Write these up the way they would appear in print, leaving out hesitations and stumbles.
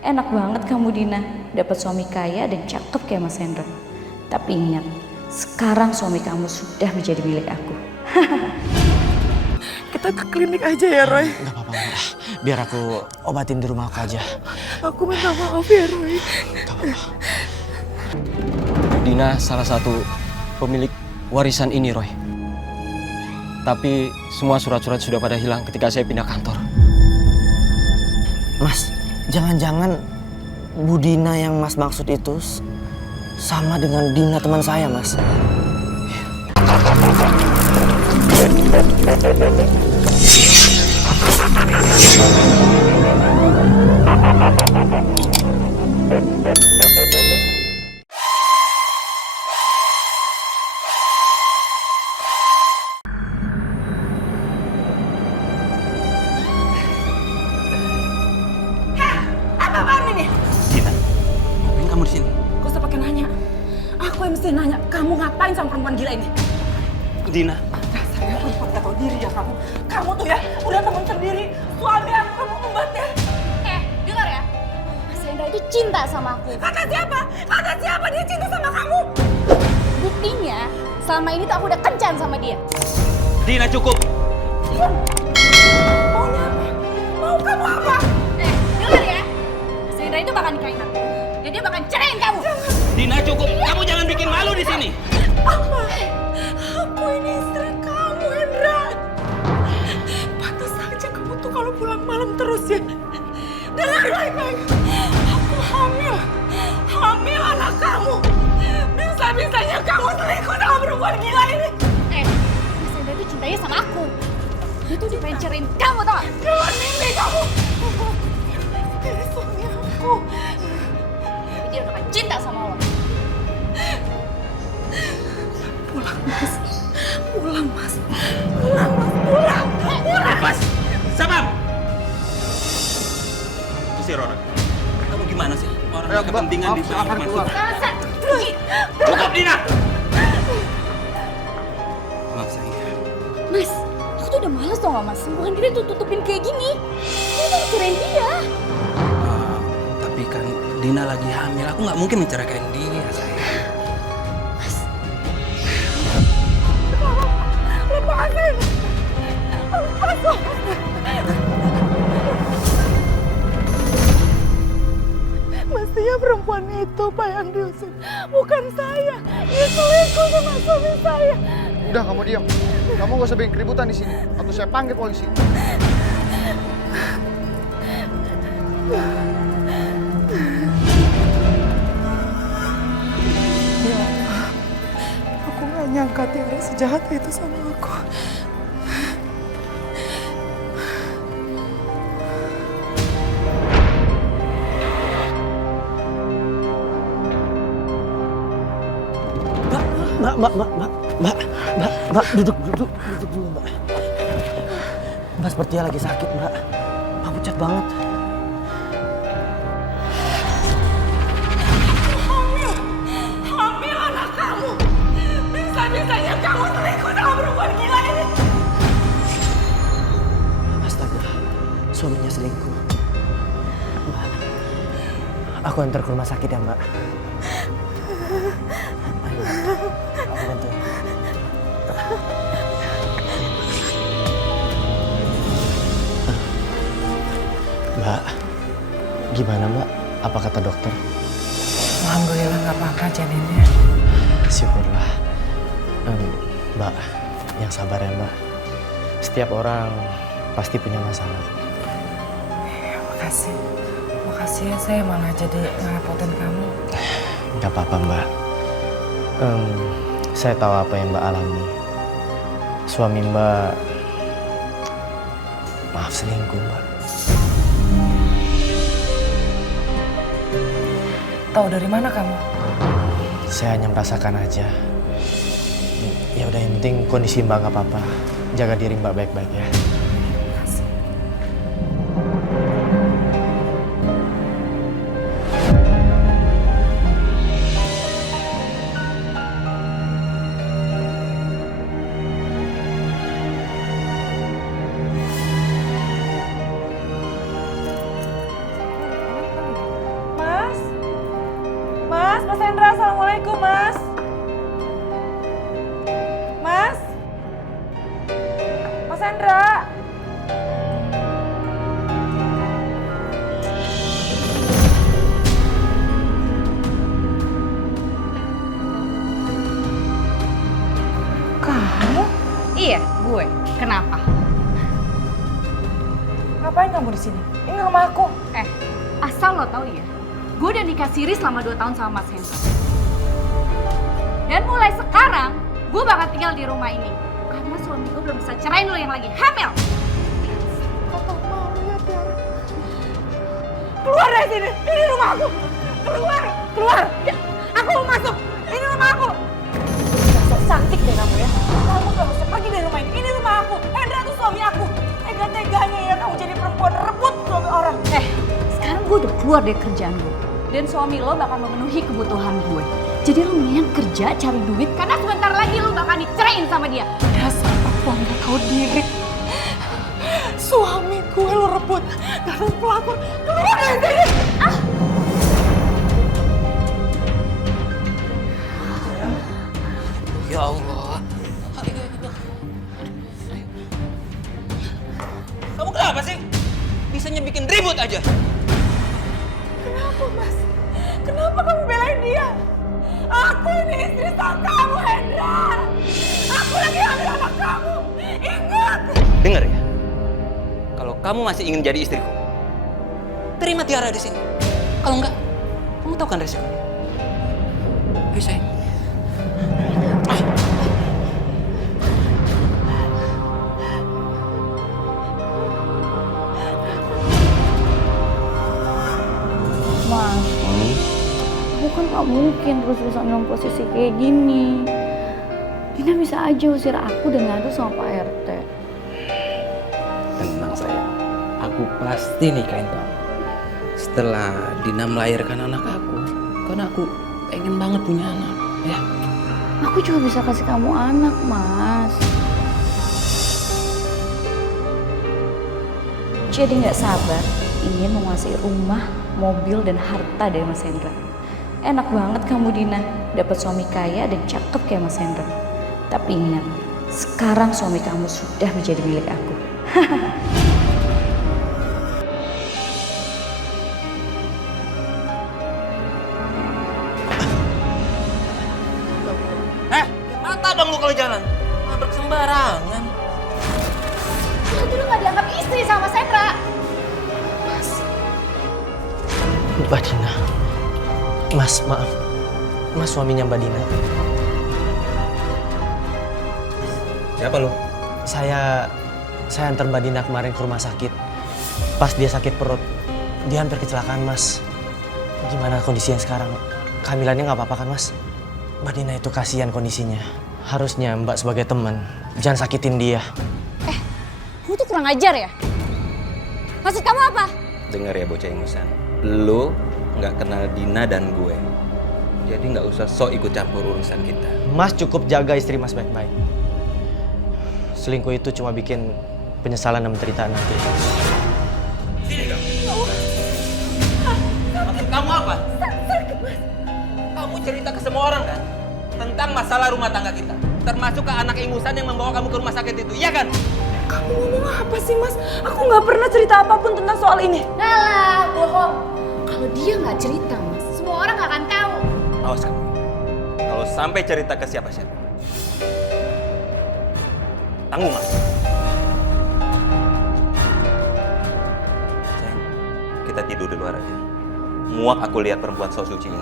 Enak banget kamu Dina, dapat suami kaya dan cakep kayak Mas Hendra. Tapi ingat, sekarang suami kamu sudah menjadi milik aku. Kita ke klinik aja ya Roy. Gak apa-apa Mbak, biar aku obatin di rumah aku aja. Aku minta maaf ya Roy. Gak apa-apa. Dina salah satu pemilik warisan ini Roy. Tapi semua surat-surat sudah pada hilang ketika saya pindah kantor. Mas, jangan-jangan Bu Dina yang Mas maksud itu sama dengan Dina teman saya, Mas. Apaan ini? Dina, ngapain kamu di sini? Gak usah pakai nanya. Aku yang mesti nanya, kamu ngapain sama perempuan gila ini? Dina, Dasarnya perempuan gak tau diri ya kamu. Kamu tuh ya, udah temen sendiri. Suami aku kamu membatnya. Dengar ya, Mas Hendra itu cinta sama aku. Kata siapa? Kata siapa dia cinta sama kamu? Buktinya, selama ini tuh aku udah kencan sama dia. Dina cukup. Maunya apa? Mau kamu apa? Dengar ya, Mas Hendra itu bakal nikahin aku. Dan dia bakal ceraiin kamu. Dina cukup. Kamu jangan bikin malu di sini. Apa? Aku ini istri kamu, Hendra. Pantas saja kamu tuh kalau pulang malam terus ya. Dengar baik-baik. Aku hamil. Hamil anak kamu. Bisa-bisanya kamu selingkuh sama perempuan gila ini. Mas Hendra itu cintanya sama aku. Dia tuh udah pengen ceraiin kamu, tau gak? Jangan mimpi kamu. Ini suami aku. Tapi dia udah pengen cinta sama lo. Pulang, Mas. Pulang, Mas. Pulang, Mas. Pulang. Pulang. Lepas. Sabam. Usir orang. Kamu gimana sih? Orang yang kepentingan di belakang masuk. Alasan, pergi. Cukup Dina. Maaf sayang. Mas, aku tuh udah males tau gak mas? Bukan kita tuh tutupin kayak gini. Kita tuh cerain dia. Tapi kan Dina lagi hamil. Aku nggak mungkin menceraikan dia sayang. Lepasin. Lepas. Mestinya perempuan itu Pak yang diusir, bukan saya. Dia selingkuh sama suami saya. Udah kamu diam. Kamu gak usah bikin keributan di sini atau saya panggil polisi. Ya, aku gak nyangka Tiara sejahat itu sama aku. Mbak, duduk dulu, Mbak. Mbak sepertinya lagi sakit, Mbak. Mbak pucat banget. Hamil anak kamu. Bisa-bisanya kamu selingkuh sama perempuan gila ini. Astaga, suaminya selingkuh. Mbak, aku antar ke rumah sakit ya, Mbak. Ayo, aku bantuin. Mbak, gimana Mbak? Apa kata dokter? Alhamdulillah gak apa-apa janinnya. Syukurlah. Mbak, yang sabar ya Mbak. Setiap orang pasti punya masalah. Makasih. Makasih ya saya malah jadi ngerepotin kamu. Gak apa-apa Mbak. Saya tahu apa yang Mbak alami. Suami Mbak, maaf selingkuh Mbak. Tahu dari mana kamu? Saya hanya merasakan aja. Ya udah yang penting kondisi Mbak gak apa-apa. Jaga diri Mbak baik-baik ya. Makasih. Mas Hendra, assalamualaikum Mas. Mas. Mas Hendra. Kamu? Iya, gue. Kenapa? Ngapain kamu di sini? Ini rumah aku. Asal lo tahu ya, gue udah nikah siri selama 2 tahun sama Mas Hendra. Dan mulai sekarang, gue bakal tinggal di rumah ini. Karena suami gue belum bisa cerain lo yang lagi hamil. Kakak mau ya, Tiara. Keluar dari sini. Ini rumah aku. Keluar. Keluar. Aku mau masuk. Ini rumah aku. Sok cantik deh kamu ya. Kamu gak usah pergi dari rumah ini. Ini rumah aku. Hendra tuh suami aku. Tega-teganya ya kamu jadi perempuan rebut suami orang. Sekarang gue udah keluar dari kerjaan gue. Dan suami lo bakal memenuhi kebutuhan gue. Jadi lo mendingan kerja cari duit karena sebentar lagi lo bakal dicerain sama dia. Dasar perempuan gak tahu diri. Suami gue lo rebut. Dasar pelakor. Keluar dari sini. Ya Allah. Kamu kenapa sih? Bisanya bikin ribut aja. Kenapa Mas? Kenapa kamu belain dia? Aku ini istri sah kamu, Hendra. Aku lagi hamil anak kamu. Ingat. Dengar ya. Kalau kamu masih ingin jadi istriku, terima Tiara di sini. Kalau enggak, kamu tahu kan resikonya. Ayo sayang. Mas, aku kan gak mungkin terus-terusan dalam posisi kayak gini. Dina bisa aja usir aku dan ngadu sama Pak RT. Tenang sayang. Aku pasti nikahin kamu. Setelah Dina melahirkan anak aku. Karena aku pengen banget punya anak. Ya. Aku juga bisa kasih kamu anak, Mas. Jadi gak sabar ingin menguasai rumah, mobil, dan harta dari Mas Hendra. Enak banget kamu, Dina, dapat suami kaya dan cakep kayak Mas Hendra. Tapi ingat, sekarang suami kamu sudah menjadi milik aku. Mata dong lu kalau jalan. Nabrak sembarangan. Lo dulu gak dianggap istri sama Mas Hendra. Mbak Dina. Mas, maaf. Mas suaminya Mbak Dina. Siapa lu? Saya antar Mbak Dina kemarin ke rumah sakit. Pas dia sakit perut, dia hampir kecelakaan, Mas. Gimana kondisinya sekarang? Kehamilannya nggak apa-apa kan, Mas? Mbak Dina itu kasihan kondisinya. Harusnya Mbak sebagai teman, jangan sakitin dia. Kamu tuh kurang ajar ya? Maksud kamu apa? Dengar ya bocah ingusan. Lu nggak kenal Dina dan gue. Jadi nggak usah sok ikut campur urusan kita. Mas cukup jaga istri Mas baik-baik. Selingkuh itu cuma bikin penyesalan dan penderitaan nanti. Sini kamu. Maksud kamu apa? Kamu cerita ke semua orang kan? Tentang masalah rumah tangga kita. Termasuk ke anak ingusan yang membawa kamu ke rumah sakit itu, iya kan? Kamu ngomong apa sih Mas? Aku gak pernah cerita apapun tentang soal ini. Ngalah, bohong. Kalau dia nggak cerita, Mas, semua orang nggak akan tahu. Awas kamu. Kalau sampai cerita ke siapa-siapa. Tanggung mas. Sayang, kita tidur di luar aja. Muak aku lihat perempuan sok suci ini.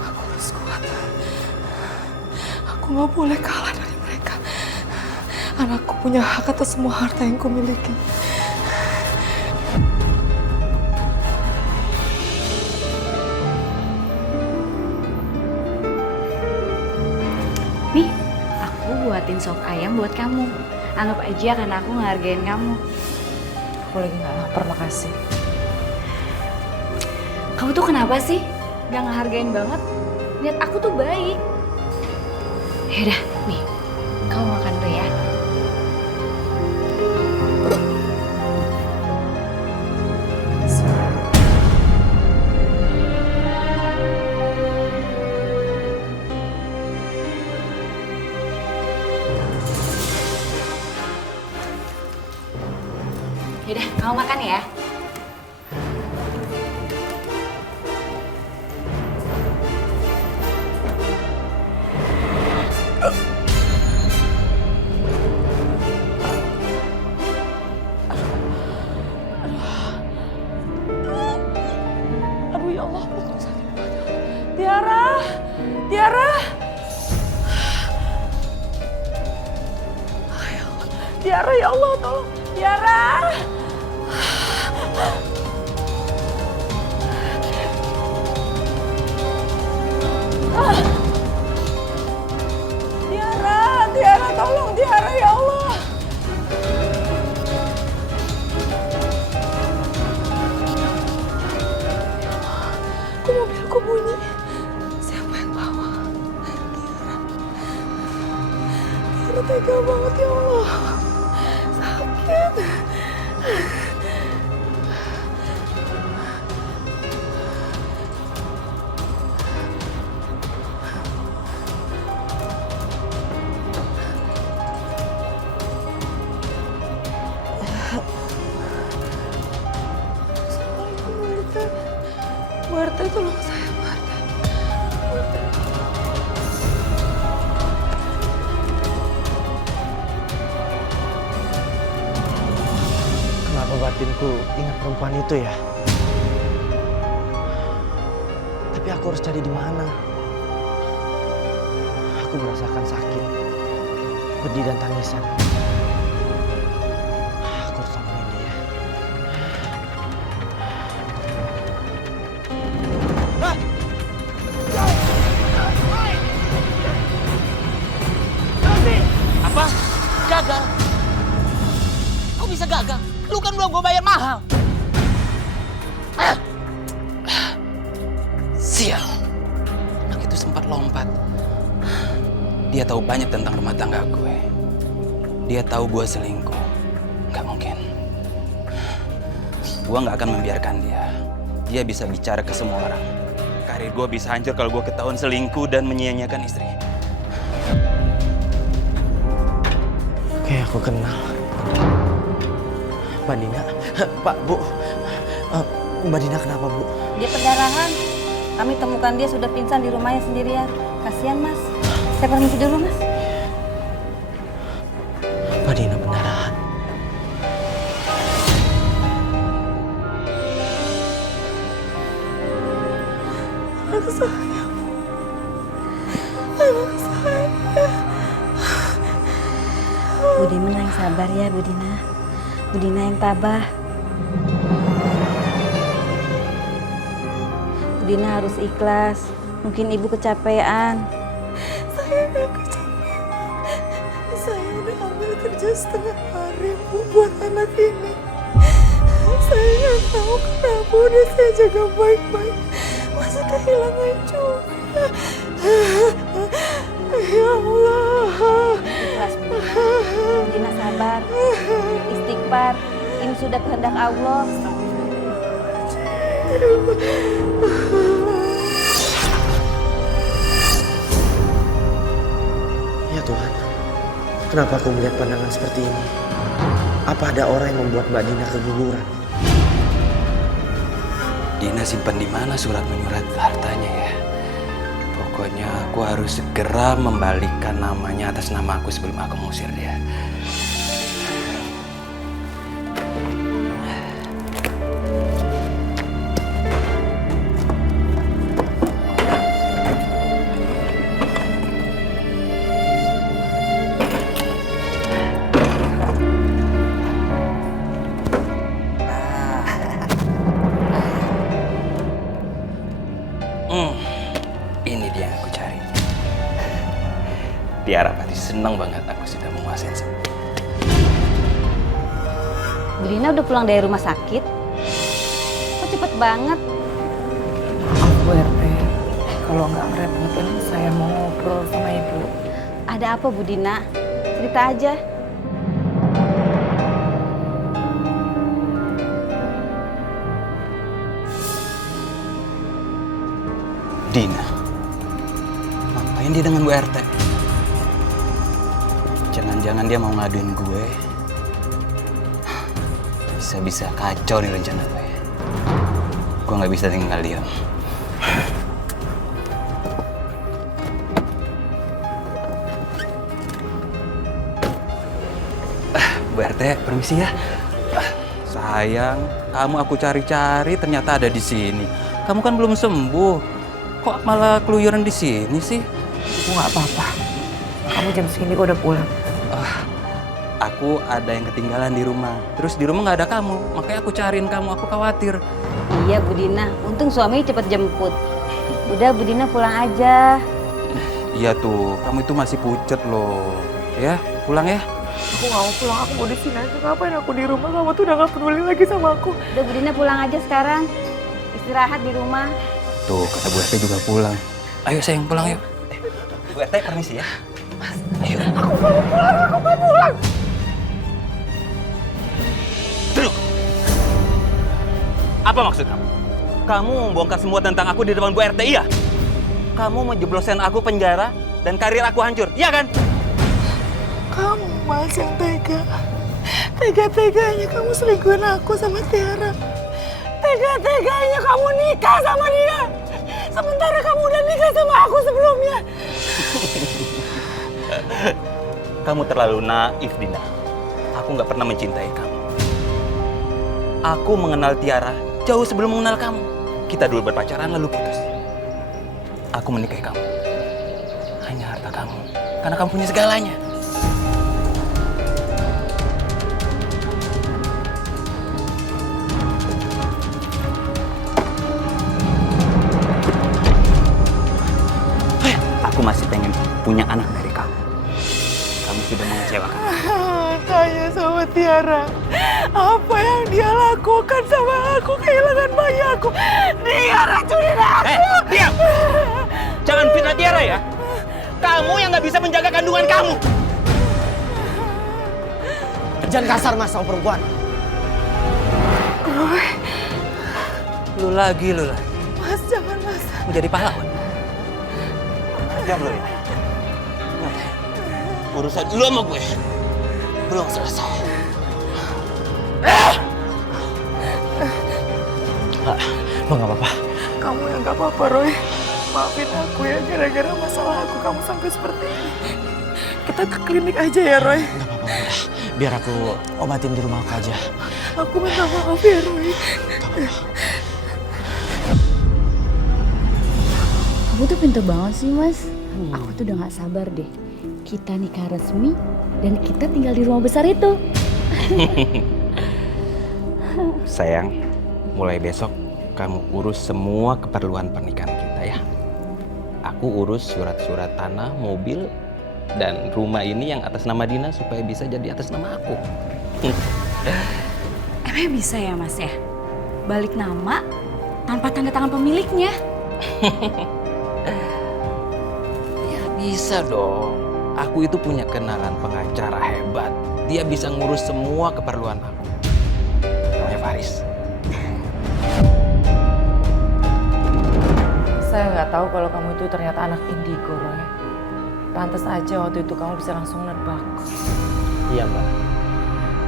Aku harus kuat. Aku gak boleh kalah dari mereka. Anakku punya hak atas semua harta yang kumiliki. Nih, aku buatin sop ayam buat kamu. Anggap aja karena aku ngehargain kamu. Aku lagi gak lapar, makasih. Kamu tuh kenapa sih? Gak ngehargain banget? Lihat aku tuh baik. Yaudah, nih, kamu makan dulu ya. Yaudah, kamu makan ya. Aduh ya Allah, aku sakit banget. Tiara, Tiara. Ya Allah. Tiara, ya Allah, tolong. Tiara. Tiara, Tiara, tolong Tiara, ya Allah. Kok mobilku bunyi? Siapa yang bawa? Tiara. Tiara tega banget ya Allah. Sakit. Assalamualaikum Bu RT. Bu RT tolong saya Bu RT. Kenapa batinku ingat perempuan itu ya? Tapi aku harus cari di mana? Aku merasakan sakit, pedih dan tangisan. Aku harus temuin dia. Apa? Gagal? Kok bisa gagal? Lu kan belum gue bayar mahal. Sial. Anak itu sempat lompat. Dia tahu banyak tentang rumah tangga gue. Dia tahu gue selingkuh. Nggak mungkin. Gue nggak akan membiarkan dia. Dia bisa bicara ke semua orang. Karir gue bisa hancur kalau gue ketahuan selingkuh dan menyia-nyiakan istri. Kayak aku kenal. Mbak Dina, Pak, Bu. Mbak Dina kenapa, Bu? Dia perdarahan. Kami temukan dia sudah pingsan di rumahnya sendirian. Kasihan Mas. Saya permisi dulu Mas. Mbak Dina pendarahan. Anak saya. Anak saya. Bu Dina yang sabar ya Bu Dina. Bu Dina yang tabah. Bu Dina harus ikhlas. Mungkin Ibu kecapean. Saya nggak kecapean. Saya udah ambil kerja setengah hari Bu buat anak ini. Saya nggak tahu kenapa udah saya jaga baik-baik. Masih kehilangan juga. Ya Allah. Ikhlas Bu Dina. Bu Dina sabar. Istighfar. Ini sudah kehendak Allah. Ya Tuhan, kenapa aku melihat pandangan seperti ini? Apa ada orang yang membuat Mbak Dina keguguran? Dina simpan di mana surat menyurat hartanya ya? Pokoknya aku harus segera membalikan namanya atas nama aku sebelum aku mengusir dia. Ini dia yang aku cari. Tiara pasti senang banget aku sudah menguasai semua. Bu Dina udah pulang dari rumah sakit? Kok cepet banget? Bu RT, kalau nggak ngerepotin saya mau ngobrol sama Ibu. Ada apa Bu Dina? Cerita aja. Dina, ngapain dia dengan Bu RT? Jangan-jangan dia mau ngaduin gue. bisa kacau nih rencana gue. Gue nggak bisa tinggal diam. Bu RT, permisi ya. Sayang, kamu aku cari-cari ternyata ada di sini. Kamu kan belum sembuh. Kok malah keluyuran di sini sih? Ibu nggak apa-apa. Kamu jam segini kok udah pulang. Aku ada yang ketinggalan di rumah. Terus di rumah nggak ada kamu. Makanya aku cariin kamu, aku khawatir. Iya Bu Dina, untung suami cepet jemput. Udah Bu Dina pulang aja. Iya tuh, kamu itu masih pucet loh. Ya, pulang ya. Aku nggak mau pulang, aku mau di sini aja. Ngapain aku di rumah? Kamu tuh udah nggak peduli lagi sama aku. Udah Bu Dina pulang aja sekarang. Istirahat di rumah. Tuh, kata Bu RT juga pulang. Ayo sayang, pulang yuk. Bu RT, permisi ya. Ayo. Aku mau pulang. Duduk. Apa maksud kamu? Kamu membongkar semua tentang aku di depan Bu RT, iya? Kamu menjebloskan aku penjara dan karir aku hancur, iya kan? Kamu Mas yang tega. Tega-teganya kamu selingkuhin aku sama Tiara. Tega-teganya kamu nikah sama dia. Sementara kamu udah nikah sama aku sebelumnya. Kamu terlalu naif, Dina. Aku nggak pernah mencintai kamu. Aku mengenal Tiara jauh sebelum mengenal kamu. Kita dulu berpacaran lalu putus. Aku menikahi kamu. Hanya harta kamu. Karena kamu punya segalanya. Aku masih pengen punya anak dari kamu. Kamu sudah mengecewakan. Tanya sama Tiara. Apa yang dia lakukan sama aku, kehilangan bayi aku. Dia racunin aku. Diam! Jangan fitnah Tiara ya. Kamu yang nggak bisa menjaga kandungan kamu. Jangan kasar mas sama perempuan. Lu lagi. Mas, jangan Mas. Menjadi pahlawan. Diam lu ya. Urusan lu sama gue belum selesai. Bang, nggak apa-apa. Kamu yang gak apa-apa, Roy. Maafin aku ya, gara-gara masalah aku kamu sampai seperti ini. Kita ke klinik aja ya, Roy. Nggak apa-apa, udah. Biar aku obatin di rumah aku aja. Aku minta maaf ya, Roy. Kamu tuh pintar banget sih mas. Aku tuh udah gak sabar deh. Kita nikah resmi dan kita tinggal di rumah besar itu. Sayang, mulai besok kamu urus semua keperluan pernikahan kita ya. Aku urus surat-surat tanah, mobil, dan rumah ini yang atas nama Dina supaya bisa jadi atas nama aku. Emang bisa ya mas ya? Balik nama tanpa tanda tangan pemiliknya? Ya bisa dong. Aku itu punya kenalan pengacara hebat. Dia bisa ngurus semua keperluan aku. Namanya Faris. Saya nggak tahu kalau kamu itu ternyata anak indigo, Roy. Pantas aja waktu itu kamu bisa langsung nebak. Iya mbak.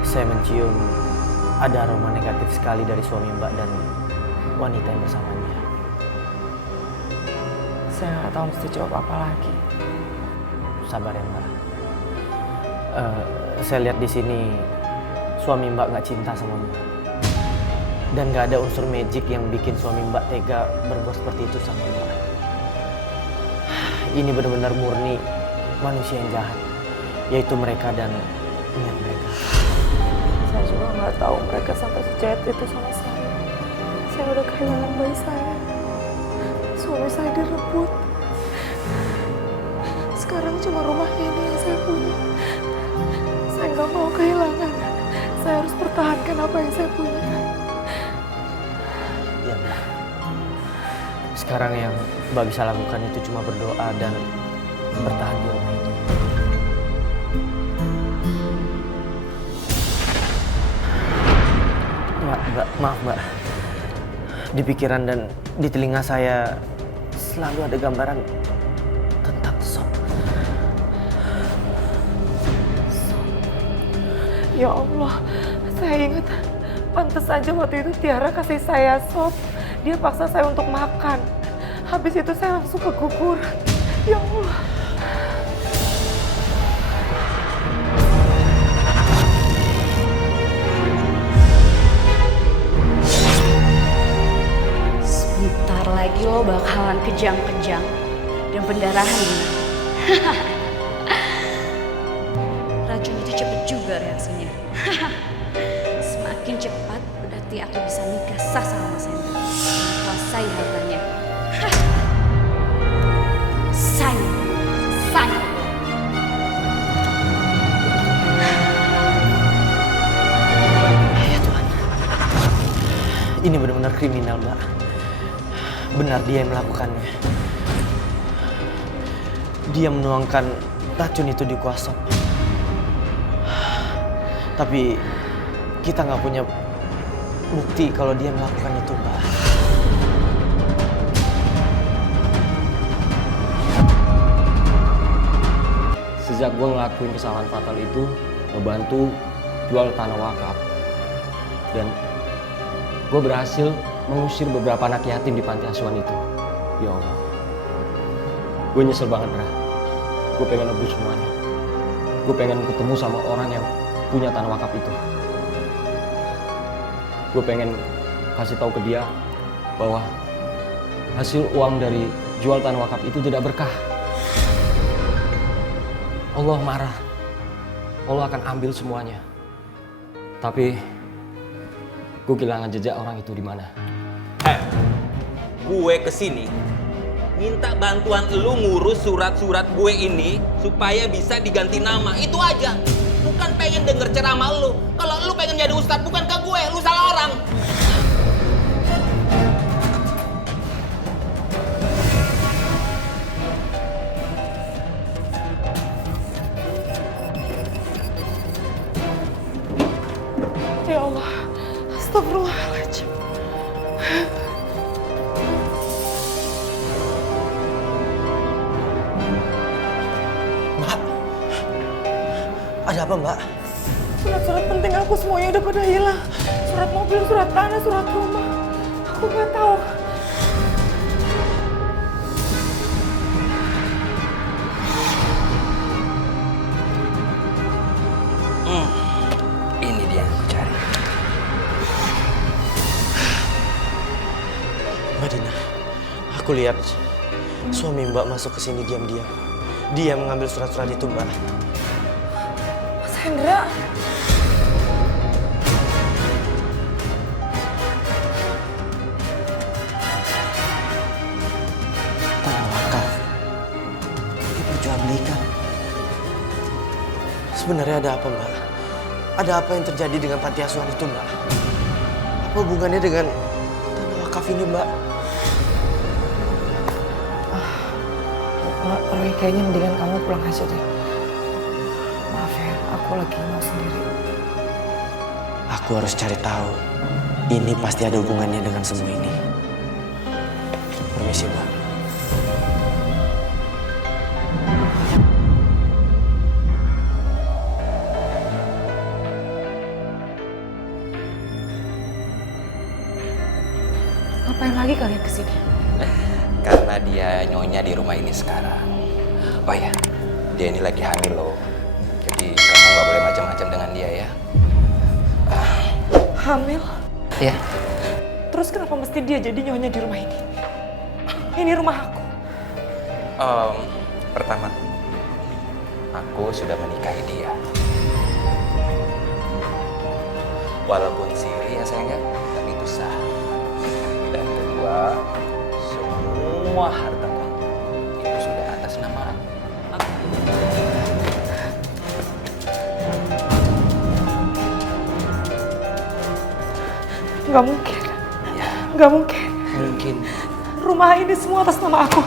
Saya mencium ada aroma negatif sekali dari suami mbak dan wanita yang bersamanya. Saya nggak tahu mesti jawab apa lagi. Sabar ya mbak. Saya lihat di sini suami mbak nggak cinta sama mbak. Dan nggak ada unsur magic yang bikin suami mbak tega berbuat seperti itu sama mbak. Ini benar-benar murni manusia yang jahat, yaitu mereka dan niat mereka. Saya juga nggak tahu mereka sampai sejahat itu sama saya. Saya udah kehilangan bayi saya. Suami saya direbut. Sekarang cuma rumah ini yang saya punya. Saya nggak mau kehilangan. Saya harus pertahankan apa yang saya punya. Iya mbak. Sekarang yang mbak bisa lakukan itu cuma berdoa dan bertahan di rumah ini. Mbak, maaf mbak. Di pikiran dan di telinga saya selalu ada gambaran tentang Sop. Ya Allah, saya ingat Pantes aja waktu itu Tiara kasih saya sop. Dia paksa saya untuk makan. Habis itu saya langsung keguguran. Ya Allah. Sebentar lagi lo bakalan kejang-kejang dan pendarahan Dina. Racun itu cepet juga reaksinya. Semakin cepat berarti aku bisa nikah sah sama Mas Hendra. Menguasai hartanya. Saya. Ya Tuhan. Ini benar-benar kriminal, Mbak. Benar dia yang melakukannya. Dia menuangkan racun itu di kuah sop. Tapi kita nggak punya bukti kalau dia melakukan itu, Mbak. Sejak gue ngelakuin kesalahan fatal itu, ngebantu jual tanah wakaf. Dan gue berhasil mengusir beberapa anak yatim di panti asuhan itu. Ya Allah. Gue nyesel banget, Bra. Gue pengen nebus semuanya. Gue pengen ketemu sama orang yang punya tanah wakaf itu. Gue pengen kasih tahu ke dia bahwa hasil uang dari jual tanah wakaf itu tidak berkah. Allah marah. Allah akan ambil semuanya. Tapi gue kehilangan jejak orang itu di mana. Gue kesini minta bantuan lu ngurus surat-surat gue ini supaya bisa diganti nama. Itu aja. Bukan pengen denger ceramah lu. Kalau lu pengen jadi ustadz bukan ke gue, lu salah orang. Ya Allah. Astagfirullahaladzim. Mbak, ada apa, Mbak? Surat-surat penting aku semuanya udah pada hilang. Surat mobil, surat tanah, surat rumah. Aku nggak tahu. Ini dia yang aku cari. Mbak Dina, aku lihat suami Mbak masuk ke sini diam-diam. Dia mengambil surat-surat itu, Mbak. Mas Hendra. Tanah wakaf. Diperjualbelikan. Sebenarnya ada apa, Mbak? Ada apa yang terjadi dengan panti asuhan itu, Mbak? Apa hubungannya dengan tanah wakaf ini, Mbak? Roy, kayaknya mendingan kamu pulang aja deh. Maaf ya, aku lagi mau sendiri. Aku harus cari tahu. Ini pasti ada hubungannya dengan semua ini. Permisi, Mbak. Ngapain lagi kalian kesini? Karena dia nyonya di rumah ini sekarang. Oh ya, dia ini lagi hamil loh. Jadi kamu nggak boleh macam-macam dengan dia ya. Hamil? Iya. Terus kenapa mesti dia jadi nyonya di rumah ini? Ini rumah aku. Pertama, aku sudah menikahi dia. Walaupun siri ya sayang ya, tapi itu sah. Dan kedua, semua harta kamu itu sudah atas nama aku. Nggak mungkin. Nggak mungkin. Mungkin. Rumah ini semua atas nama aku.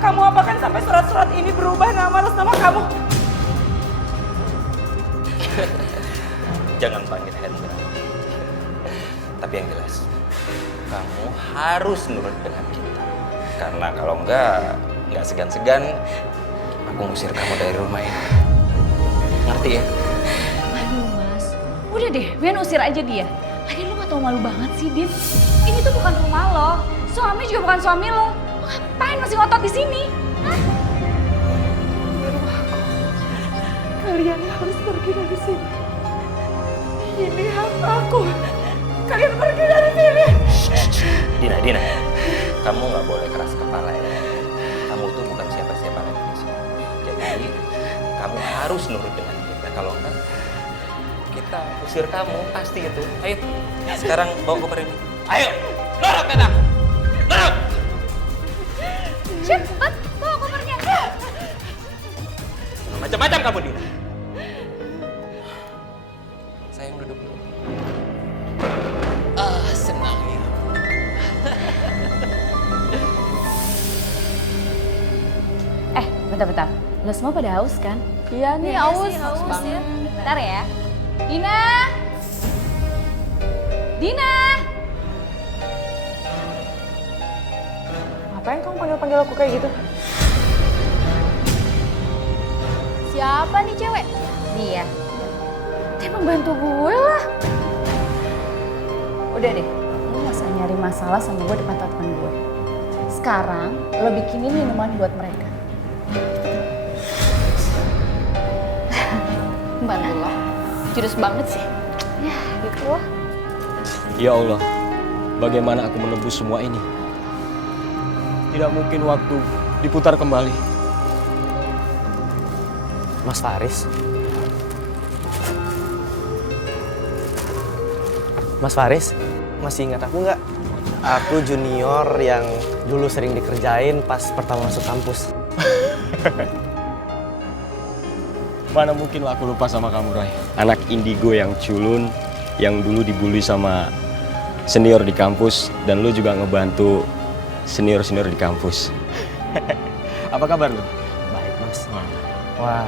Kamu apakan sampai surat-surat ini berubah nama atas nama kamu? Jangan panggil Hendra. Tapi yang jelas, kamu harus nurut dengan kita. Karena kalau nggak segan-segan, aku ngusir kamu dari rumah ini. Ngerti ya? Aduh Mas, udah deh, Ben usir aja dia. Lagian gak tau malu banget sih, Din. Ini tuh bukan rumah lo. Suami juga bukan suami lo. Lo ngapain masih ngotot di sini? Hah? Kalian harus pergi dari sini. Ini hak aku. Kalian pergi dari sini. Dina, kamu nggak boleh keras kepala ya. Kamu tuh bukan siapa-siapa lagi di sini. Jadi kamu harus nurut dengan kita. Kalau enggak, kita usir kamu pasti itu. Ayo, sekarang bawa koper ini. Ayo, nurut kata. Nurut. Cepet, bawa kopernya. Macam-macam kamu, Dina. Sayang duduk dulu. Senang ya. Bentar. Lo semua pada haus kan? Iya nih, haus banget. Bentar ya. Dina! Dina! Ngapain kamu panggil-panggil aku kayak gitu? Siapa nih cewek? Dia. Dia pembantu gue lah. Udah deh, lo gak usah nyari masalah sama gue depan teman gue. Sekarang lo bikinin minuman buat mereka. Mbak Nala, jurus banget sih. Ya, gitu lah. Ya Allah, bagaimana aku menembus semua ini? Tidak mungkin waktu diputar kembali. Mas Faris. Mas Faris, masih ingat aku nggak? Aku junior yang dulu sering dikerjain pas pertama masuk kampus. Mana mungkin lah aku lupa sama kamu, Roy. Anak indigo yang culun, yang dulu dibully sama senior di kampus, dan lu juga ngebantu senior-senior di kampus. Apa kabar lu? Baik, Mas. Wah,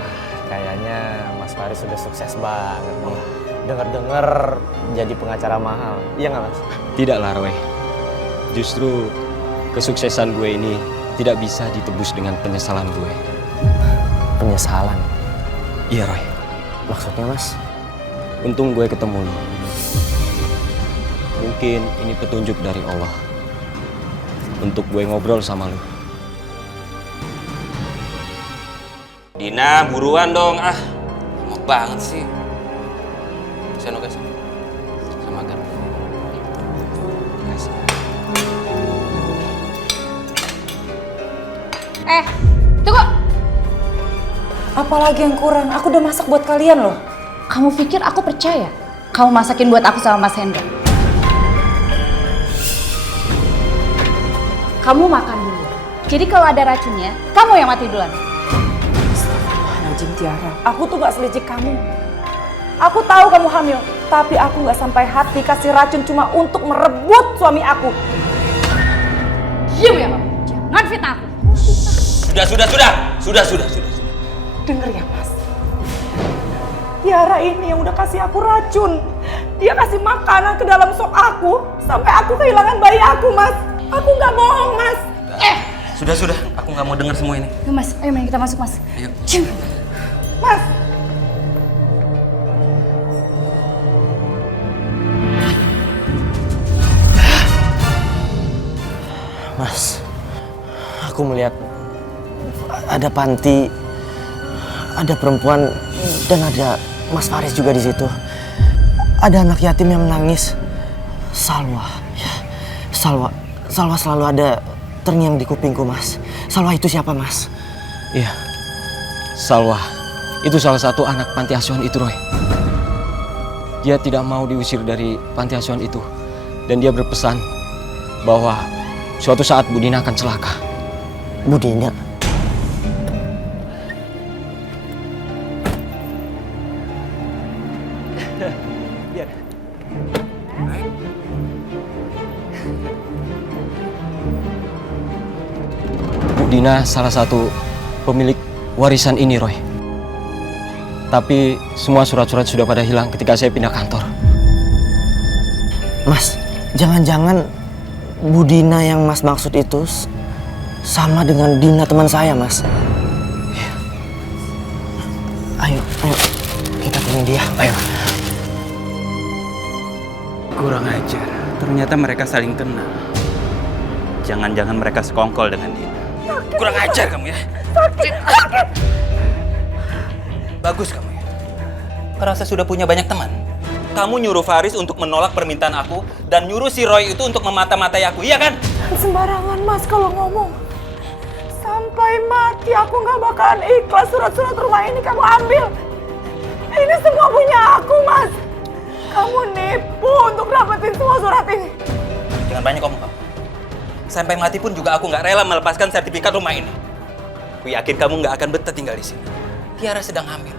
kayaknya Mas Faris sudah sukses banget nih. Dengar-dengar jadi pengacara mahal. Iya nggak, Mas? Tidaklah, Roy. Justru kesuksesan gue ini tidak bisa ditebus dengan penyesalan gue. Penyesalan? Iya, Roy. Maksudnya, Mas? Untung gue ketemu lu. Mungkin ini petunjuk dari Allah untuk gue ngobrol sama lu. Dina, buruan dong. Lemot banget sih. Seno kasih. Sama Gan. Kasih. Tunggu! Apalagi yang kurang? Aku udah masak buat kalian loh. Kamu pikir aku percaya? Kamu masakin buat aku sama Mas Hendra. Kamu makan dulu. Jadi kalau ada racunnya, kamu yang mati duluan. Najim Tiara, aku tuh gak selicik kamu. Aku tahu kamu hamil, tapi aku gak sampai hati kasih racun cuma untuk merebut suami aku. Diam ya, Pak. Jangan fitnah aku. Sudah. Dengar ya, Mas. Tiara ini yang udah kasih aku racun. Dia kasih makanan ke dalam sop aku, sampai aku kehilangan bayi aku, Mas. Aku gak bohong, Mas. Sudah. Aku nggak mau dengar semua ini. Yuk, Mas. Ayo, mari kita masuk, Mas. Ayo. Mas. Mas, aku melihat ada Panti, ada perempuan, dan ada Mas Faris juga di situ. Ada anak yatim yang menangis. Salwa, ya, Salwa selalu ada terngiang di kupingku, Mas. Salwa itu siapa, Mas? Iya, Salwa. Itu salah satu anak panti asuhan itu, Roy. Dia tidak mau diusir dari panti asuhan itu. Dan dia berpesan bahwa suatu saat Bu Dina akan celaka. Bu Dina? Bu Dina salah satu pemilik warisan ini, Roy. Tapi semua surat-surat sudah pada hilang ketika saya pindah kantor. Mas, jangan-jangan Bu Dina yang Mas maksud itu sama dengan Dina teman saya, Mas. Ayo, kita temuin dia. Ayo. Kurang ajar. Ternyata mereka saling kenal. Jangan-jangan mereka sekongkol dengan Dina. Kurang ajar kamu ya. Sakit. Bagus kamu ya. Merasa sudah punya banyak teman. Kamu nyuruh Faris untuk menolak permintaan aku dan nyuruh si Roy itu untuk memata-matai aku, iya kan? Sembarangan Mas kalau ngomong. Sampai mati aku nggak bakalan ikhlas surat-surat rumah ini kamu ambil. Ini semua punya aku, Mas. Kamu nipu untuk dapetin semua surat ini. Jangan banyak ngomong kamu. Sampai mati pun juga aku nggak rela melepaskan sertifikat rumah ini. Aku yakin kamu nggak akan betah tinggal di sini. Tiara sedang hamil.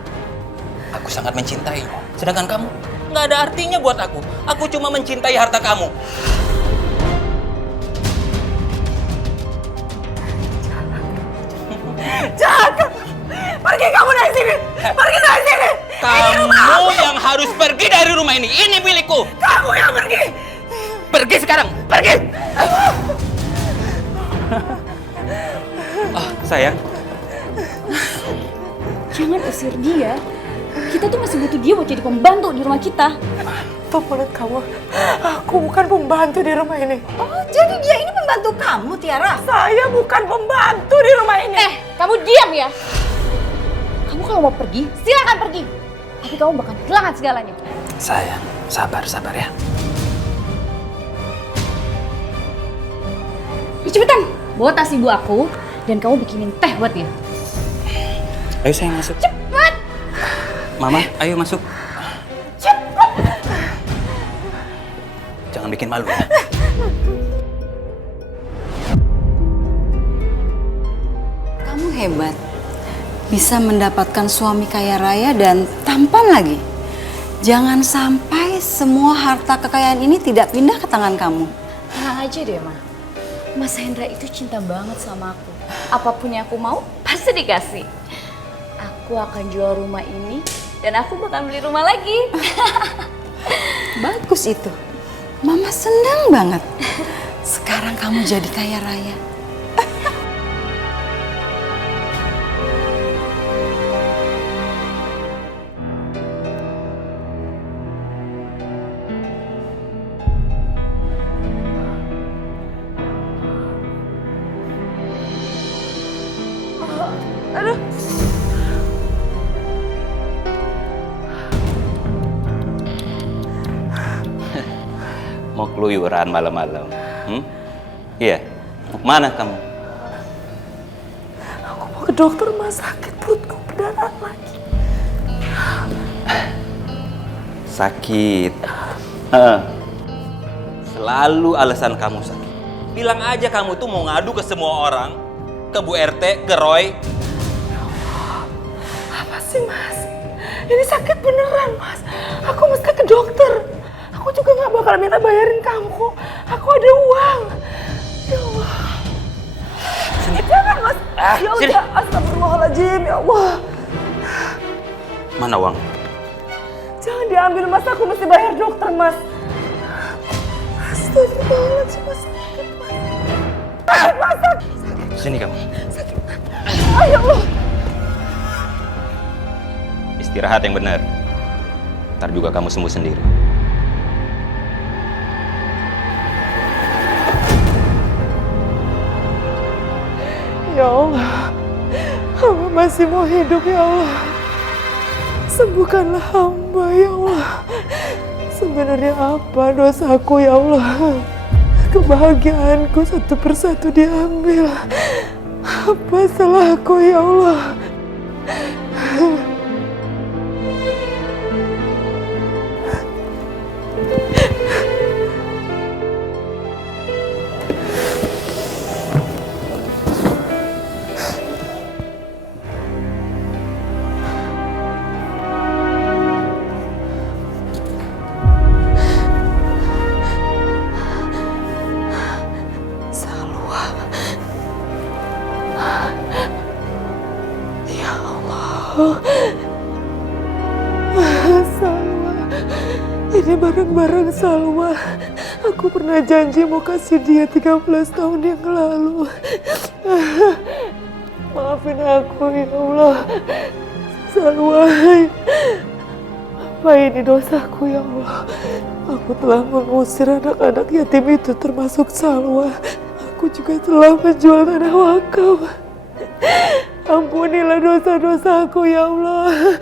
Aku sangat mencintainya. Sedangkan kamu nggak ada artinya buat aku. Aku cuma mencintai harta kamu. Jahat! Pergi kamu dari sini! Pergi dari sini! Kamu yang harus pergi dari rumah ini. Ini milikku. Kamu yang pergi! Pergi sekarang. Pergi. Oh, sayang. Jangan usir dia. Kita tuh masih butuh dia buat jadi pembantu di rumah kita. Tuh mulut kamu. Aku bukan pembantu di rumah ini. Oh, jadi dia ini pembantu kamu, Tiara? Saya bukan pembantu di rumah ini. Kamu diam ya. Kamu kalau mau pergi, silakan pergi. Tapi kamu bakal kehilangan segalanya. Sayang, sabar ya. Cepetan, bawa tas ibu aku dan kamu bikinin teh buat dia. Ayo sayang masuk. Cepet! Mama, ayo masuk. Cepet! Jangan bikin malu ya. Kamu hebat. Bisa mendapatkan suami kaya raya dan tampan lagi. Jangan sampai semua harta kekayaan ini tidak pindah ke tangan kamu. Tenang aja deh, Ma. Mas Hendra itu cinta banget sama aku. Apapun yang aku mau, pasti dikasih. Aku akan jual rumah ini dan aku bakal beli rumah lagi. Bagus itu. Mama senang banget. Sekarang kamu jadi kaya raya. Mau keluyuran malam-malam? Iya. Mau kemana kamu? Aku mau ke dokter, Mas. Sakit perutku berdarah lagi. Sakit. Selalu alasan kamu sakit. Bilang aja kamu tuh mau ngadu ke semua orang. Ke Bu RT, ke Roy. Apa sih, Mas? Ini sakit beneran, Mas. Aku mesti ke dokter. Aku juga gak bakal minta bayarin kamu kok. Aku ada uang. Ya Allah. Sini. Jangan, Mas. Ya sini. udah, astagfirullahaladzim. Ya Allah. Mana uang? Jangan diambil, Mas. Aku mesti bayar dokter, Mas. Astagfirullahaladzim, Mas. Sakit, Mas. Sakit, Mas. Sakit. Sini kamu. Sakit. Ya Allah. Istirahat yang benar. Ntar juga kamu sembuh sendiri. Ya Allah, hamba masih mau hidup ya Allah. Sembuhkanlah hamba ya Allah. Sebenarnya apa dosaku ya Allah? Kebahagiaanku satu persatu diambil. Apa salahku ya Allah? Salwa, ini barang-barang Salwa. Aku pernah janji mau kasih dia 13 tahun yang lalu. Maafin aku ya Allah. Salwa, Apa ini dosaku ya Allah? Aku telah mengusir anak-anak yatim itu termasuk Salwa. Aku juga telah menjual tanah wakaf. Ampunilah dosa-dosaku ya Allah.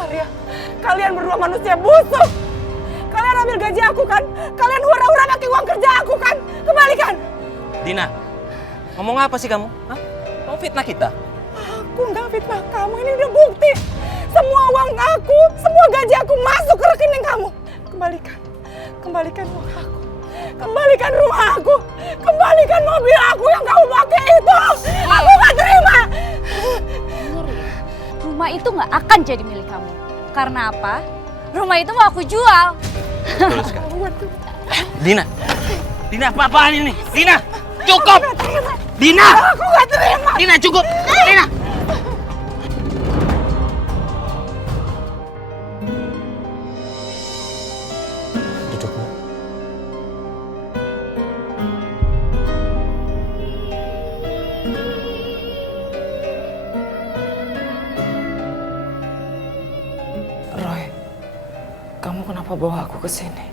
Arya, kalian berdua manusia busuk. Kalian ambil gaji aku kan? Kalian hura-hura pakai uang kerja aku kan? Kembalikan. Dina, ngomong apa sih kamu? Hah? Mau fitnah kita? Aku nggak fitnah kamu, ini udah bukti. Semua uang aku, semua gaji aku masuk ke rekening kamu. Kembalikan, kembalikan uang aku. Kembalikan rumah aku. Kembalikan mobil aku yang kamu pakai itu. Aku nggak terima. Dengar ya, rumah itu nggak akan jadi milik kamu. Karena apa? Rumah itu mau aku jual. Betul sekali. Dina, Dina apa-apaan ini? Dina, cukup! Dina! Aku nggak terima. Dina, cukup! Dina! Duduk, Bu. Roy, kamu kenapa bawa aku ke sini?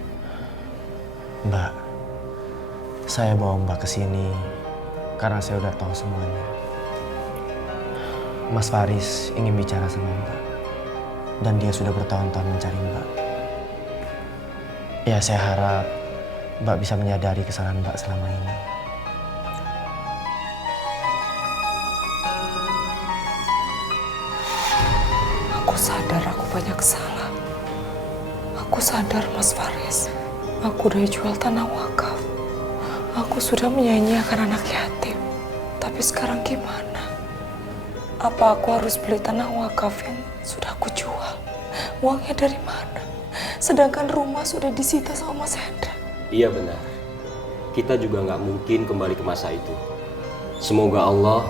Mbak, saya bawa Mbak ke sini karena saya udah tahu semuanya. Mas Faris ingin bicara sama Mbak, dan dia sudah bertahun-tahun mencari Mbak. Ya, saya harap Mbak bisa menyadari kesalahan Mbak selama ini. Aku sadar aku banyak salah. Aku sadar Mas Faris, aku udah jual tanah wakaf. Aku sudah menyanyiakan anak yatim. Tapi sekarang gimana? Apa aku harus beli tanah wakaf yang sudah aku jual? Uangnya dari mana? Sedangkan rumah sudah disita sama Mas Hendra. Iya benar. Kita juga nggak mungkin kembali ke masa itu. Semoga Allah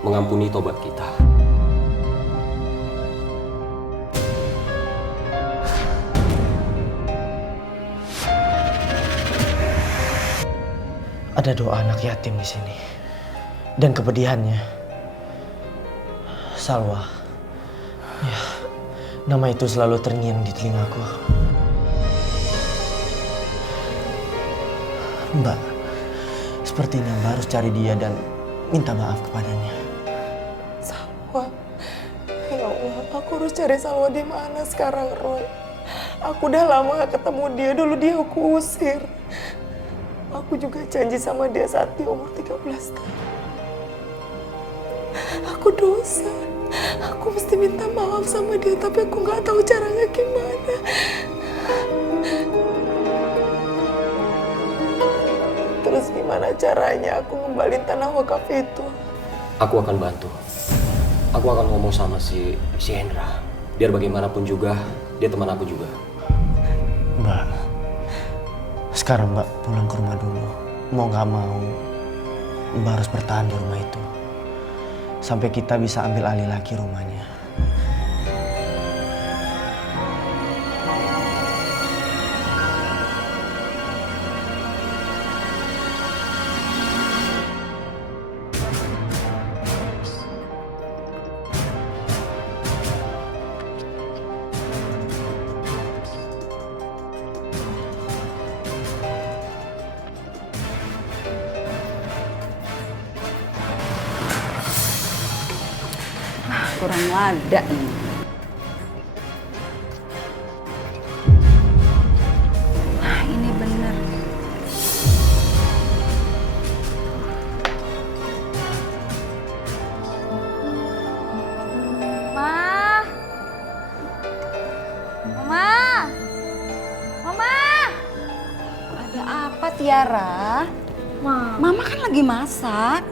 mengampuni tobat kita. Ada doa anak yatim di sini. Dan kepedihannya, Salwa. Ya, nama itu selalu terngiang di telingaku. Mbak, sepertinya Mbak harus cari dia dan minta maaf kepadanya. Salwa, ya Allah, aku harus cari Salwa di mana sekarang, Roy? Aku udah lama gak ketemu dia, dulu dia aku usir. Aku juga janji sama dia saat dia umur 13 tahun. Aku dosa. Aku mesti minta maaf sama dia, tapi aku gak tahu caranya gimana. Terus gimana caranya aku ngembalin tanah wakaf itu? Aku akan bantu. Aku akan ngomong sama si Hendra. Biar bagaimanapun juga, dia teman aku juga. Mbak, sekarang Mbak pulang ke rumah dulu. Mau gak mau, Mbak harus bertahan di rumah itu. Sampai kita bisa ambil alih lagi rumahnya. Kurang ada nih. Nah, ini bener. Ma. Mama. Mama. Ada apa Tiara? Mama kan lagi masak.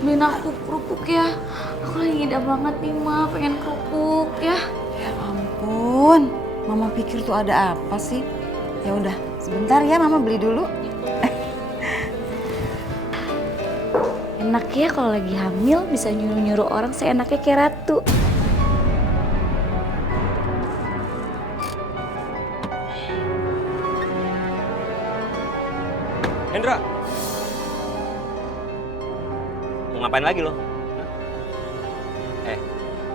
Beliin aku kerupuk ya. Aku lagi ngidam banget nih, Ma. Pengen kerupuk ya. Ya ampun, Mama pikir tuh ada apa sih? Ya udah, sebentar ya Mama beli dulu. Enak ya kalau lagi hamil bisa nyuruh-nyuruh orang seenaknya kayak ratu. Hendra! Mau ngapain lagi lo?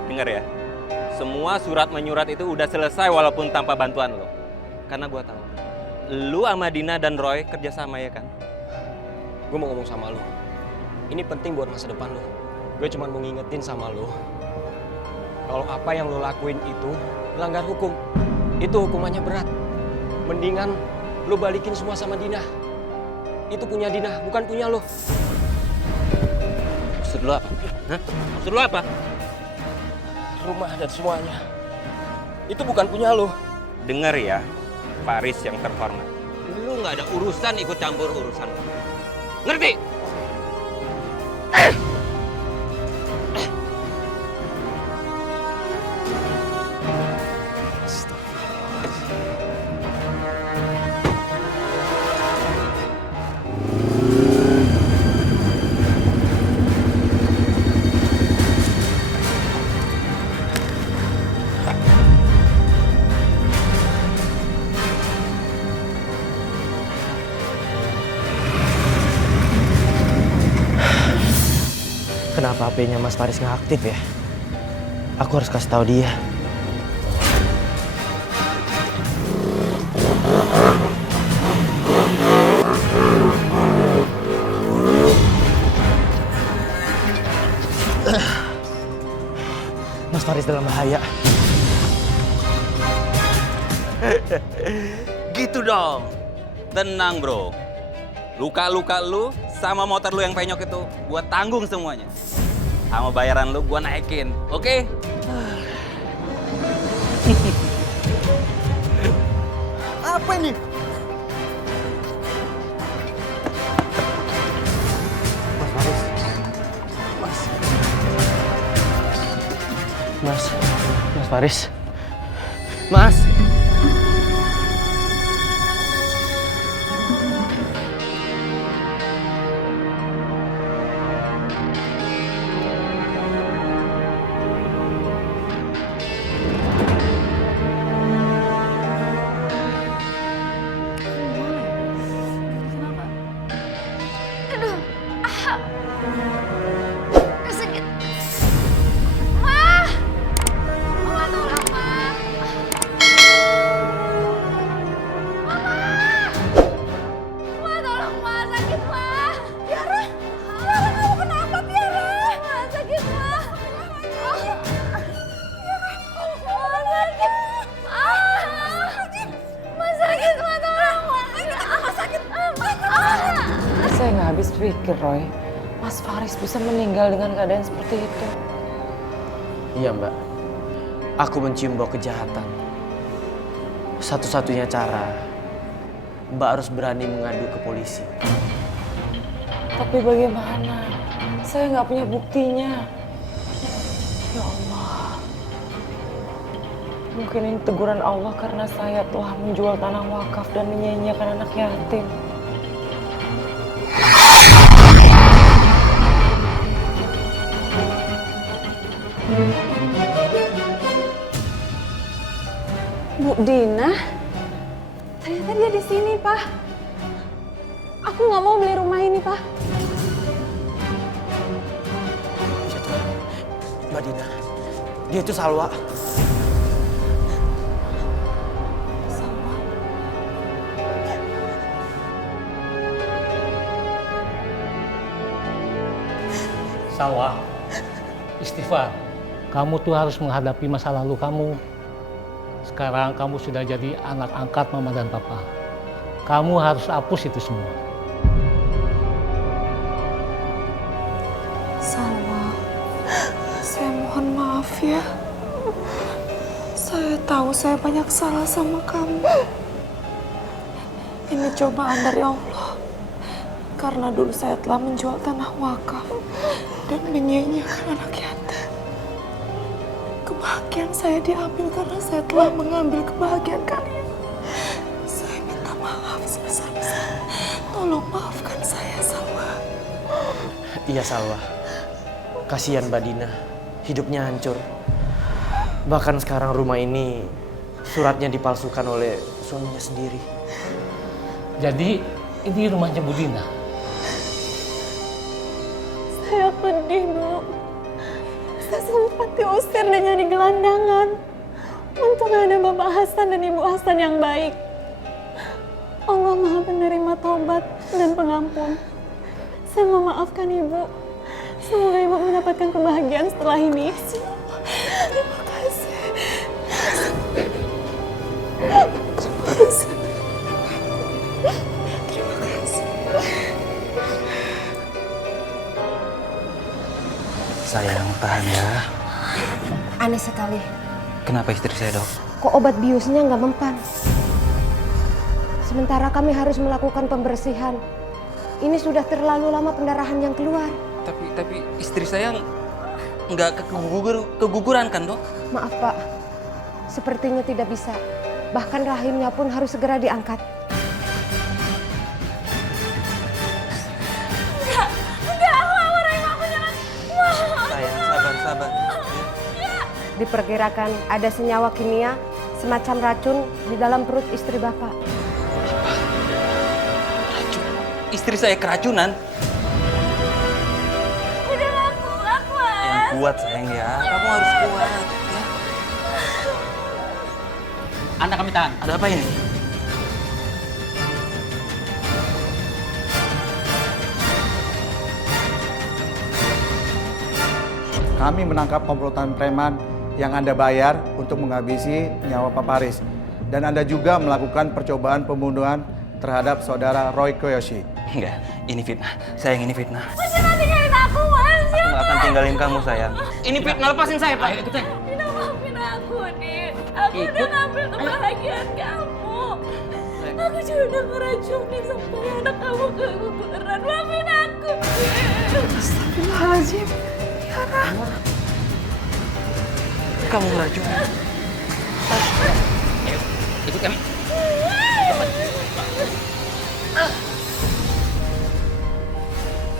Dengar ya. Semua surat menyurat itu udah selesai walaupun tanpa bantuan lo. Karena gue tahu. Lu sama Dina dan Roy kerjasama ya kan? Gue mau ngomong sama lo. Ini penting buat masa depan lo. Gue cuma mau ngingetin sama lo. Kalau apa yang lo lakuin itu melanggar hukum. Itu hukumannya berat. Mendingan lo balikin semua sama Dina. Itu punya Dina, bukan punya lo. Maksud lu apa? Hah? Maksud lu apa? Rumah dan semuanya. Itu bukan punya lo. Dengar ya, Faris yang terhormat. Lu nggak ada urusan ikut campur urusan. Ngerti? Kenapa HP-nya Mas Faris nggak aktif ya? Aku harus kasih tahu dia. Mas Faris dalam bahaya. Gitu dong. Tenang bro. Luka-luka lu sama motor lu yang penyok itu gua tanggung semuanya. Sama bayaran lu gua naikin, oke? Apa ini? Mas Faris. Mas. Saya nggak habis pikir, Roy. Mas Faris bisa meninggal dengan keadaan seperti itu. Iya Mbak, aku mencium bau kejahatan. Satu-satunya cara, Mbak harus berani mengadu ke polisi. Tapi bagaimana? Saya nggak punya buktinya. Ya Allah. Mungkin ini teguran Allah karena saya telah menjual tanah wakaf dan menyia-nyiakan anak yatim. Bu Dina, ternyata dia di sini, Pak. Aku nggak mau beli rumah ini, Pak. Mbak Dina, dia itu Salwa. Salwa, istighfar. Kamu tuh harus menghadapi masa lalu kamu. Sekarang kamu sudah jadi anak angkat mama dan papa. Kamu harus hapus itu semua. Salwa, saya mohon maaf ya. Saya tahu saya banyak salah sama kamu. Ini cobaan dari Allah. Karena dulu saya telah menjual tanah wakaf dan menyia-nyiakan anak yatim. Kebahagiaan saya diambil karena saya telah mengambil kebahagiaan kalian. Saya minta maaf sebesar-besar. Tolong maafkan saya, Salwa. Iya Salwa, kasihan Mbak Dina, hidupnya hancur. Bahkan sekarang rumah ini suratnya dipalsukan oleh suaminya sendiri. Jadi Ini rumahnya Bu Dina. Saya pedih, Bu. Saya sempat diusir dan jadi gelandangan. Untung ada Bapak Hasan dan Ibu Hasan yang baik. Allah Maha Penerima Taubat dan Pengampun. Saya memaafkan Ibu. Semoga Ibu mendapatkan kebahagiaan setelah ini. Terima kasih. Sayang, tahan ya. Aneh sekali. Kenapa istri saya, Dok? Kok obat biusnya nggak mempan? Sementara kami harus melakukan pembersihan. Ini sudah terlalu lama pendarahan yang keluar. Tapi istri saya nggak keguguran kan, Dok? Maaf, Pak. Sepertinya tidak bisa. Bahkan rahimnya pun harus segera diangkat. Sayang, sabar. Diperkirakan ada senyawa kimia semacam racun di dalam perut istri Bapak. Racun? Istri saya keracunan? Udah gak kuat, Mas. Yang kuat, sayang ya. Kamu harus kuat. Ya. Anda kami tahan. Ada apa ini? Kami menangkap komplotan preman yang Anda bayar untuk menghabisi nyawa Pak Paris. Dan Anda juga melakukan percobaan pembunuhan terhadap saudara Roy Koyoshi. Enggak, ini fitnah. Sayang, ini fitnah. Mas, jangan tinggalin aku, Mas. Aku nggak akan tinggalin kamu, sayang. Ini fitnah, lepasin saya, Pak. Dina, maafin aku, Din. Aku udah ngambil kebahagiaan kamu. Aku juga udah ngeracunin sampai anak kamu keguguran. Maafin aku, Din. Astagfirullahaladzim. Tiara. Kamu ngeracunin. Ayo, ikut kami.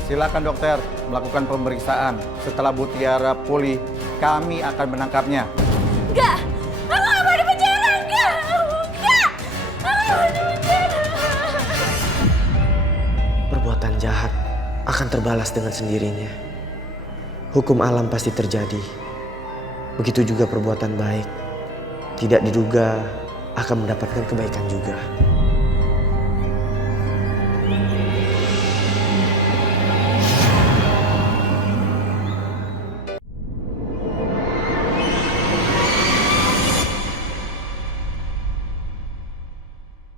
Silakan dokter melakukan pemeriksaan. Setelah Bu Tiara pulih, kami akan menangkapnya. Enggak! Aku gak mau di penjara! Enggak! Enggak! Aku gak mau di penjara! Perbuatan jahat akan terbalas dengan sendirinya. Hukum alam pasti terjadi. Begitu juga perbuatan baik. Tidak diduga akan mendapatkan kebaikan juga.